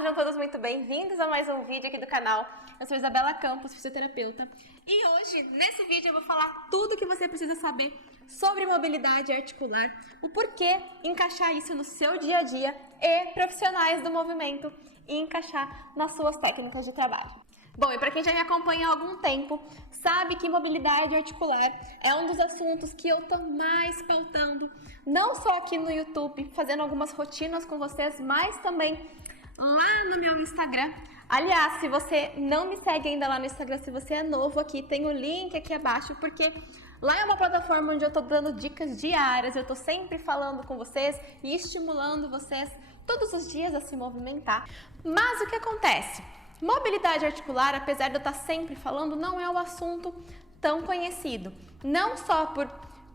sejam todos muito bem-vindos a mais um vídeo aqui do canal. Eu sou Isabela Campos, fisioterapeuta, e hoje, nesse vídeo, eu vou falar tudo o que você precisa saber sobre mobilidade articular, o porquê encaixar isso no seu dia a dia e profissionais do movimento e encaixar nas suas técnicas de trabalho. Bom, e para quem já me acompanha há algum tempo, sabe que mobilidade articular é um dos assuntos que eu tô mais pautando, não só aqui no YouTube, fazendo algumas rotinas com vocês, mas também lá no meu Instagram. Aliás, se você não me segue ainda lá no Instagram, se você é novo aqui, tem o link aqui abaixo, porque lá é uma plataforma onde eu tô dando dicas diárias, eu tô sempre falando com vocês e estimulando vocês todos os dias a se movimentar. Mas o que acontece? Mobilidade articular, apesar de eu estar sempre falando, não é um assunto tão conhecido. Não só por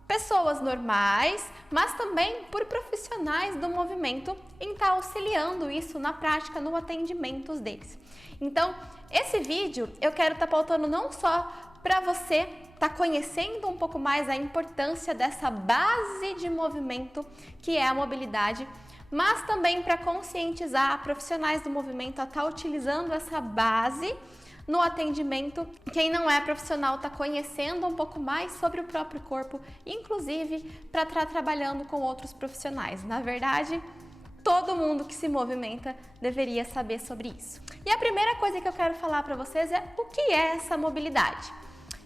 pessoas normais, mas também por profissionais do movimento em estar auxiliando isso na prática, no atendimento deles. Então, esse vídeo eu quero estar pautando não só para você estar conhecendo um pouco mais a importância dessa base de movimento que é a mobilidade, mas também para conscientizar profissionais do movimento a estar utilizando essa base no atendimento. Quem não é profissional está conhecendo um pouco mais sobre o próprio corpo, inclusive para estar trabalhando com outros profissionais. Na verdade, todo mundo que se movimenta deveria saber sobre isso. E a primeira coisa que eu quero falar para vocês é o que é essa mobilidade.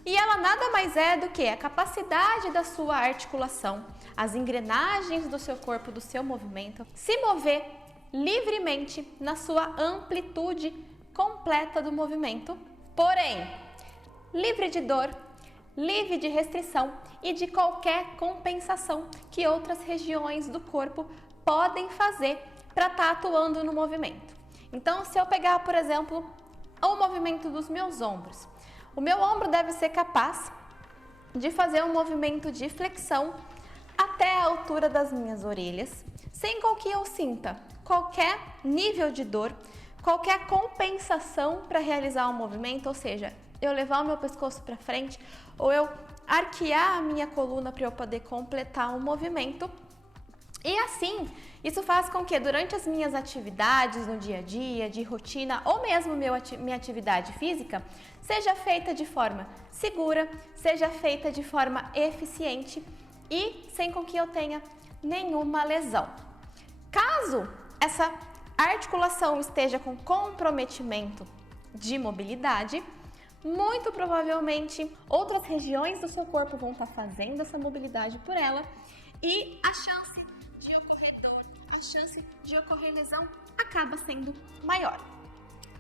E ela nada mais é do que a capacidade da sua articulação, as engrenagens do seu corpo, do seu movimento, se mover livremente na sua amplitude completa do movimento, porém, livre de dor, livre de restrição e de qualquer compensação que outras regiões do corpo podem fazer para estar atuando no movimento. Então, se eu pegar, por exemplo, o movimento dos meus ombros, o meu ombro deve ser capaz de fazer um movimento de flexão até a altura das minhas orelhas, sem com que eu sinta qualquer nível de dor, qualquer compensação para realizar o movimento, ou seja, eu levar o meu pescoço para frente ou eu arquear a minha coluna para eu poder completar o movimento. E assim, isso faz com que durante as minhas atividades no dia a dia, de rotina ou mesmo minha atividade física, seja feita de forma segura, seja feita de forma eficiente e sem com que eu tenha nenhuma lesão. Caso essa articulação esteja com comprometimento de mobilidade, muito provavelmente outras regiões do seu corpo vão estar fazendo essa mobilidade por ela e a chance de ocorrer dor, a chance de ocorrer lesão acaba sendo maior.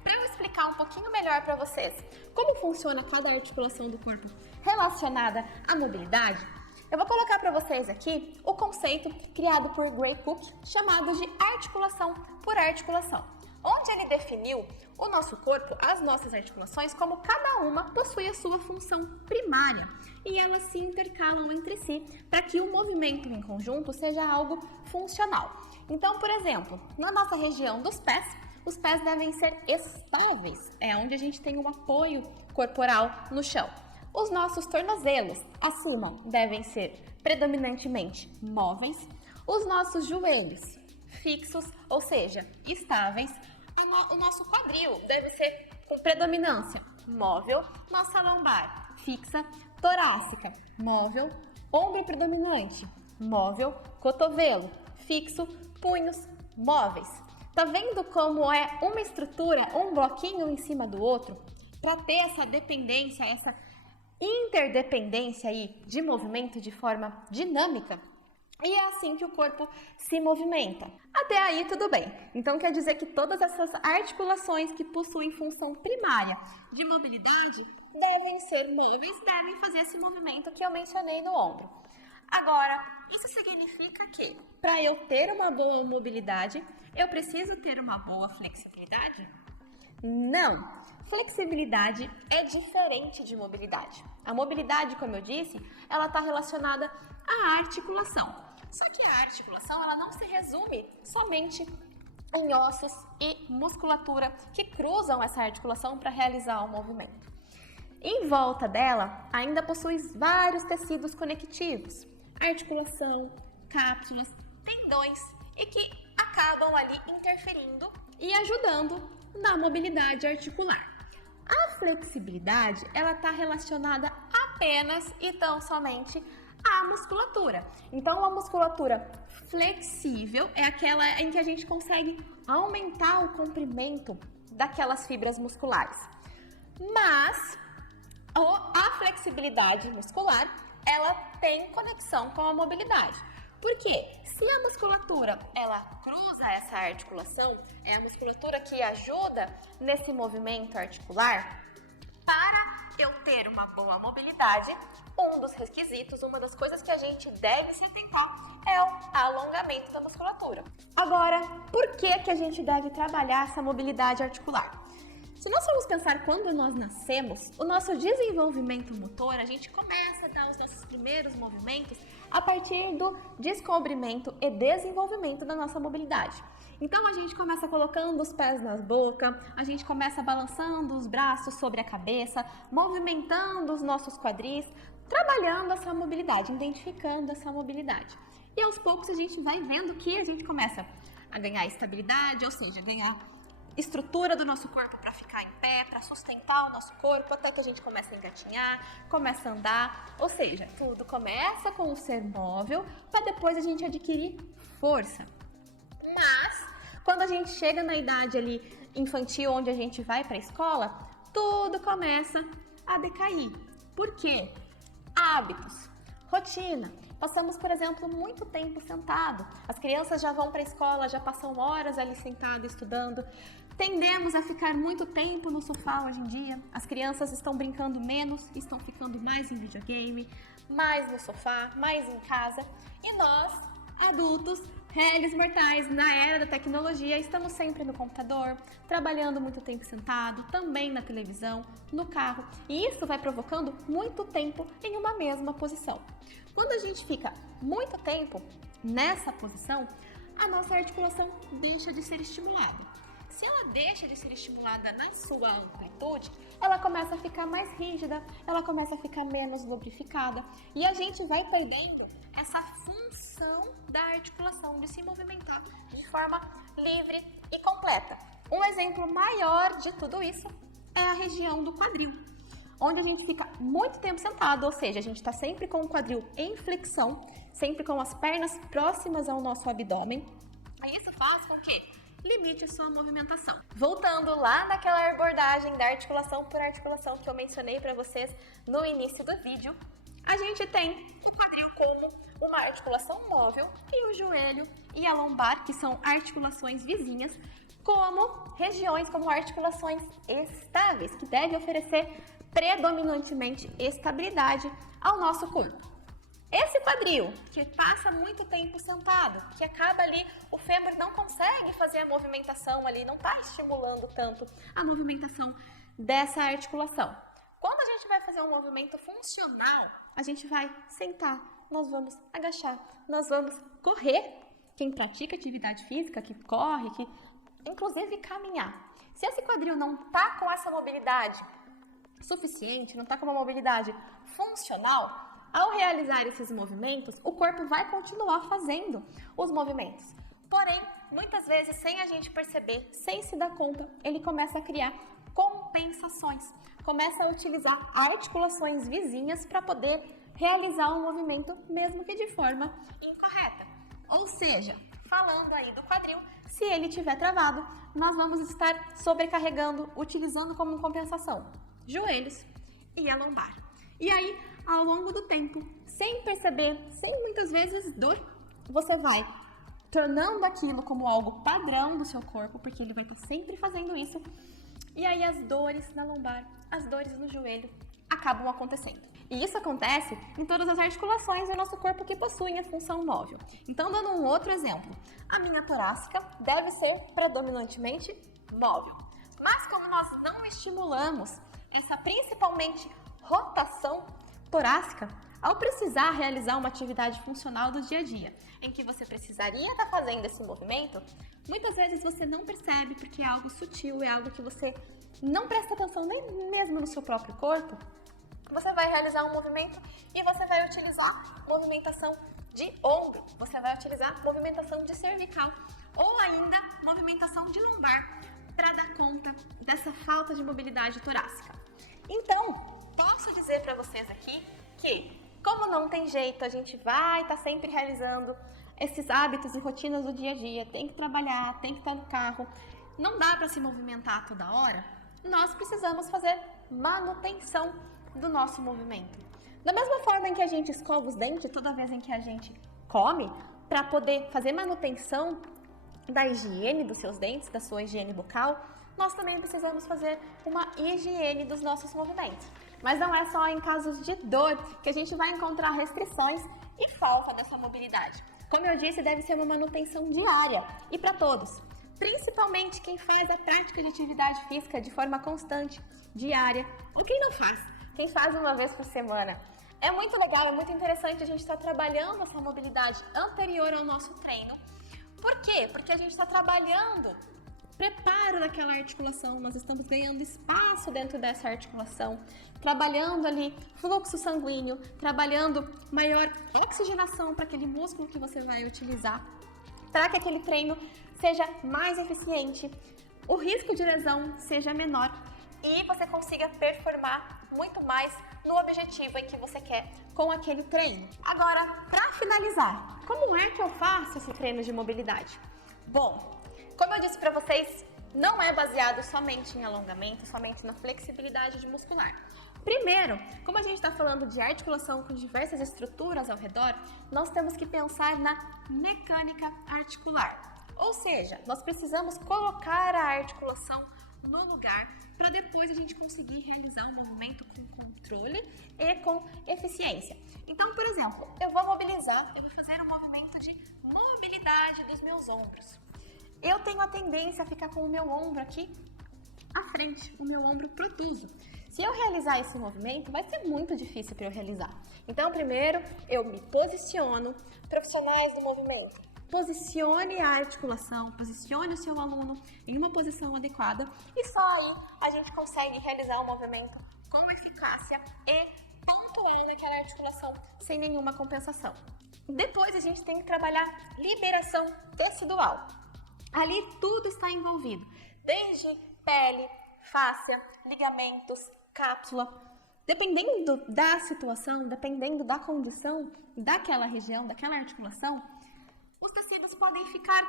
Para eu explicar um pouquinho melhor para vocês como funciona cada articulação do corpo relacionada à mobilidade, eu vou colocar para vocês aqui o conceito criado por Gray Cook, chamado de articulação por articulação, onde ele definiu o nosso corpo, as nossas articulações, como cada uma possui a sua função primária e elas se intercalam entre si para que o movimento em conjunto seja algo funcional. Então, por exemplo, na nossa região dos pés, os pés devem ser estáveis, é onde a gente tem um apoio corporal no chão. Os nossos tornozelos acima devem ser predominantemente móveis, os nossos joelhos fixos, ou seja, estáveis, o nosso quadril deve ser com predominância móvel, nossa lombar fixa, torácica móvel, ombro predominante móvel, cotovelo fixo, punhos móveis. Tá vendo como é uma estrutura, um bloquinho em cima do outro, para ter essa dependência, essa interdependência aí de movimento de forma dinâmica? E é assim que o corpo se movimenta. Até aí tudo bem. Então quer dizer que todas essas articulações que possuem função primária de mobilidade devem ser móveis, devem fazer esse movimento que eu mencionei no ombro. Agora, isso significa que para eu ter uma boa mobilidade, eu preciso ter uma boa flexibilidade? Não! Flexibilidade é diferente de mobilidade. A mobilidade, como eu disse, ela está relacionada à articulação. Só que a articulação ela não se resume somente em ossos e musculatura que cruzam essa articulação para realizar o movimento. Em volta dela, ainda possui vários tecidos conectivos, articulação, cápsulas, tendões e que acabam ali interferindo e ajudando na mobilidade articular. A flexibilidade, ela está relacionada apenas e tão somente à musculatura. Então, a musculatura flexível é aquela em que a gente consegue aumentar o comprimento daquelas fibras musculares. Mas a flexibilidade muscular, ela tem conexão com a mobilidade. Por quê? Se a musculatura, ela cruza essa articulação, é a musculatura que ajuda nesse movimento articular. Para eu ter uma boa mobilidade, um dos requisitos, uma das coisas que a gente deve se atentar é o alongamento da musculatura. Agora, por que a gente deve trabalhar essa mobilidade articular? Se nós formos pensar quando nós nascemos, o nosso desenvolvimento motor, a gente começa a dar os nossos primeiros movimentos a partir do descobrimento e desenvolvimento da nossa mobilidade. Então, a gente começa colocando os pés na boca, a gente começa balançando os braços sobre a cabeça, movimentando os nossos quadris, trabalhando essa mobilidade, identificando essa mobilidade. E aos poucos a gente vai vendo que a gente começa a ganhar estabilidade, ou seja, ganhar estrutura do nosso corpo para ficar em pé, para sustentar o nosso corpo, até que a gente começa a engatinhar, começa a andar, ou seja, tudo começa com o ser móvel para depois a gente adquirir força. Mas, quando a gente chega na idade ali infantil, onde a gente vai para a escola, tudo começa a decair. Por quê? Hábitos, rotina. Passamos, por exemplo, muito tempo sentado. As crianças já vão para a escola, já passam horas ali sentado estudando. Tendemos a ficar muito tempo no sofá hoje em dia. As crianças estão brincando menos, estão ficando mais em videogame, mais no sofá, mais em casa. E nós, adultos, réis mortais, na era da tecnologia, estamos sempre no computador, trabalhando muito tempo sentado, também na televisão, no carro. E isso vai provocando muito tempo em uma mesma posição. Quando a gente fica muito tempo nessa posição, a nossa articulação deixa de ser estimulada. Se ela deixa de ser estimulada na sua amplitude, ela começa a ficar mais rígida, ela começa a ficar menos lubrificada e a gente vai perdendo essa função da articulação de se movimentar de forma livre e completa. Um exemplo maior de tudo isso é a região do quadril, onde a gente fica muito tempo sentado, ou seja, a gente está sempre com o quadril em flexão, sempre com as pernas próximas ao nosso abdômen. E isso faz com que limite sua movimentação. Voltando lá naquela abordagem da articulação por articulação que eu mencionei para vocês no início do vídeo, a gente tem o quadril como uma articulação móvel e o joelho e a lombar, que são articulações vizinhas, como regiões, como articulações estáveis, que devem oferecer predominantemente estabilidade ao nosso corpo. Esse quadril, que passa muito tempo sentado, que acaba ali, o fêmur não consegue fazer a movimentação ali, não está estimulando tanto a movimentação dessa articulação. Quando a gente vai fazer um movimento funcional, a gente vai sentar, nós vamos agachar, nós vamos correr. Quem pratica atividade física, que corre, que inclusive caminhar. Se esse quadril não está com essa mobilidade suficiente, não está com uma mobilidade funcional, ao realizar esses movimentos, o corpo vai continuar fazendo os movimentos. Porém, muitas vezes, sem a gente perceber, sem se dar conta, ele começa a criar compensações. Começa a utilizar articulações vizinhas para poder realizar o movimento, mesmo que de forma incorreta. Ou seja, falando aí do quadril, se ele estiver travado, nós vamos estar sobrecarregando, utilizando como compensação joelhos e a lombar. E aí, ao longo do tempo, sem perceber, sem muitas vezes dor, você vai tornando aquilo como algo padrão do seu corpo, porque ele vai estar sempre fazendo isso. E aí as dores na lombar, as dores no joelho acabam acontecendo. E isso acontece em todas as articulações do nosso corpo que possuem a função móvel. Então, dando um outro exemplo, a minha torácica deve ser predominantemente móvel. Mas como nós não estimulamos essa principalmente rotação torácica, ao precisar realizar uma atividade funcional do dia a dia, em que você precisaria estar fazendo esse movimento, muitas vezes você não percebe porque é algo sutil, é algo que você não presta atenção nem mesmo no seu próprio corpo. Você vai realizar um movimento e você vai utilizar movimentação de ombro, você vai utilizar movimentação de cervical, ou ainda movimentação de lombar para dar conta dessa falta de mobilidade torácica. Então, posso dizer para vocês aqui que, como não tem jeito, a gente vai estar sempre realizando esses hábitos e rotinas do dia a dia, tem que trabalhar, tem que estar no carro, não dá para se movimentar toda hora, nós precisamos fazer manutenção do nosso movimento. Da mesma forma em que a gente escova os dentes toda vez em que a gente come, para poder fazer manutenção da higiene dos seus dentes, da sua higiene bucal, nós também precisamos fazer uma higiene dos nossos movimentos. Mas não é só em casos de dor que a gente vai encontrar restrições e falta dessa mobilidade. Como eu disse, deve ser uma manutenção diária e para todos. Principalmente quem faz a prática de atividade física de forma constante, diária, ou quem não faz, quem faz uma vez por semana. É muito legal, é muito interessante a gente estar trabalhando essa mobilidade anterior ao nosso treino. Por quê? Porque a gente está trabalhando preparo daquela articulação, nós estamos ganhando espaço dentro dessa articulação, trabalhando ali fluxo sanguíneo, trabalhando maior oxigenação para aquele músculo que você vai utilizar, para que aquele treino seja mais eficiente, o risco de lesão seja menor e você consiga performar muito mais no objetivo em que você quer com aquele treino. Agora, para finalizar, como é que eu faço esse treino de mobilidade? Bom, como eu disse para vocês, não é baseado somente em alongamento, somente na flexibilidade muscular. Primeiro, como a gente está falando de articulação com diversas estruturas ao redor, nós temos que pensar na mecânica articular. Ou seja, nós precisamos colocar a articulação no lugar para depois a gente conseguir realizar um movimento com controle e com eficiência. Então, por exemplo, eu vou fazer um movimento de mobilidade dos meus ombros. Eu tenho a tendência a ficar com o meu ombro aqui à frente, o meu ombro protuso. Se eu realizar esse movimento, vai ser muito difícil para eu realizar. Então, primeiro, eu me posiciono. Profissionais do movimento, posicione a articulação, posicione o seu aluno em uma posição adequada e só aí a gente consegue realizar o movimento com eficácia e pontuando aquela articulação sem nenhuma compensação. Depois, a gente tem que trabalhar liberação tecidual. Ali tudo está envolvido, desde pele, fáscia, ligamentos, cápsula. Dependendo da situação, dependendo da condição daquela região, daquela articulação, os tecidos podem ficar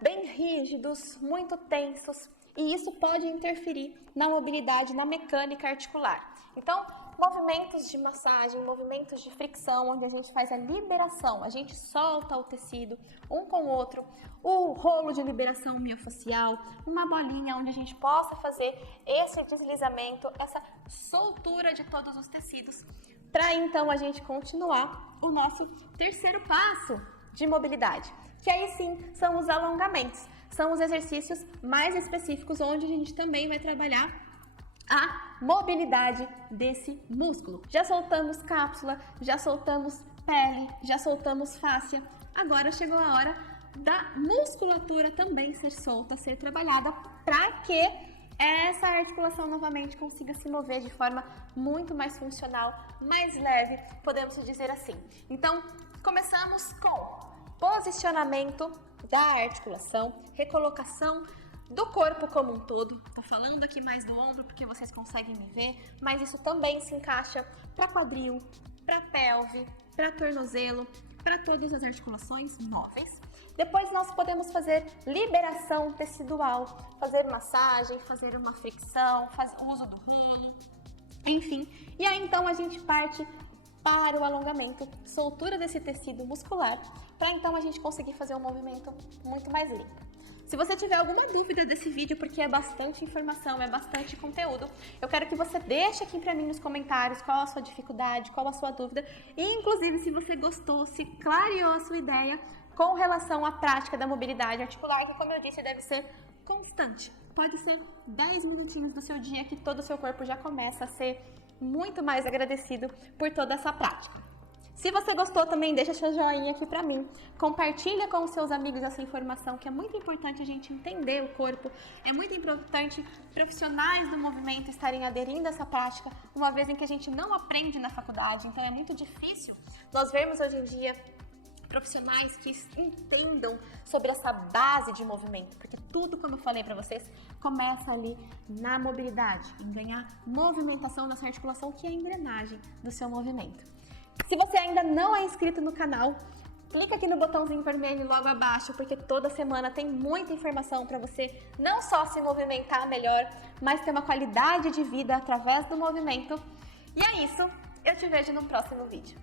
bem rígidos, muito tensos, e isso pode interferir na mobilidade, na mecânica articular. Então, movimentos de massagem, movimentos de fricção, onde a gente faz a liberação, a gente solta o tecido um com o outro, o rolo de liberação miofascial, uma bolinha onde a gente possa fazer esse deslizamento, essa soltura de todos os tecidos, para então a gente continuar o nosso terceiro passo de mobilidade, que aí sim são os alongamentos, são os exercícios mais específicos onde a gente também vai trabalhar a mobilidade desse músculo. Já soltamos cápsula, já soltamos pele, já soltamos fáscia. Agora chegou a hora da musculatura também ser solta, ser trabalhada para que essa articulação novamente consiga se mover de forma muito mais funcional, mais leve, podemos dizer assim. Então, começamos com posicionamento da articulação, recolocação do corpo como um todo. Tô falando aqui mais do ombro porque vocês conseguem me ver, mas isso também se encaixa para quadril, para pelve, para tornozelo, para todas as articulações móveis. Depois nós podemos fazer liberação tecidual, fazer massagem, fazer uma fricção, fazer uso do rolo, enfim. E aí então a gente parte para o alongamento, soltura desse tecido muscular, para então a gente conseguir fazer um movimento muito mais limpo. Se você tiver alguma dúvida desse vídeo, porque é bastante informação, é bastante conteúdo, eu quero que você deixe aqui pra mim nos comentários qual a sua dificuldade, qual a sua dúvida e, inclusive, se você gostou, se clareou a sua ideia com relação à prática da mobilidade articular, que, como eu disse, deve ser constante. Pode ser 10 minutinhos do seu dia que todo o seu corpo já começa a ser muito mais agradecido por toda essa prática. Se você gostou também, deixa seu joinha aqui pra mim. Compartilha com os seus amigos essa informação, que é muito importante a gente entender o corpo. É muito importante profissionais do movimento estarem aderindo a essa prática, uma vez em que a gente não aprende na faculdade. Então é muito difícil nós vermos hoje em dia profissionais que entendam sobre essa base de movimento, porque tudo, como eu falei para vocês, começa ali na mobilidade, em ganhar movimentação nessa articulação que é a engrenagem do seu movimento. Se você ainda não é inscrito no canal, clica aqui no botãozinho vermelho logo abaixo, porque toda semana tem muita informação para você não só se movimentar melhor, mas ter uma qualidade de vida através do movimento. E é isso, eu te vejo no próximo vídeo.